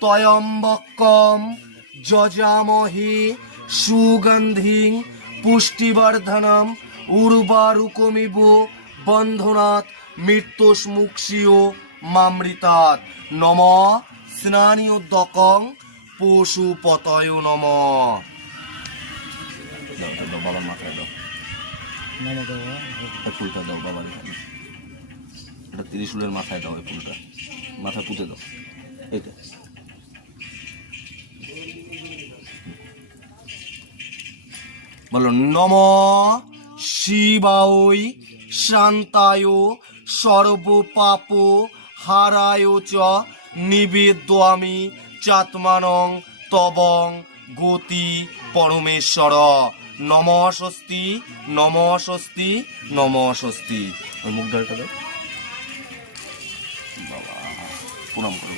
ত্রয়ম্বকম যজামহে সুগন্ধিং পুষ্টিবর্ধনম উর্বারুকমিব বন্ধনাৎ মৃত্যুস্মুক্ষীয় মামৃতাৎ নম স্নানীয়োদকং পশুপতয় নম। বাবার মাথায় দাও, ফুলটা দাও বাবার এখানে, এটা ত্রিশূলের মাথায় দাও, এই ফুলটা মাথায় পুঁতে দাও। এইটা বলো, নম শিবায় শান্তায় সর্বপাপ হারায় চ নিবেদ্যামি চাত্মানং তবং গতি পরমেশ্বর। নম স্বস্তি, নম স্বস্তি, নম স্বস্তি। মুখ ডালটা দাও বাবা, প্রণাম করো।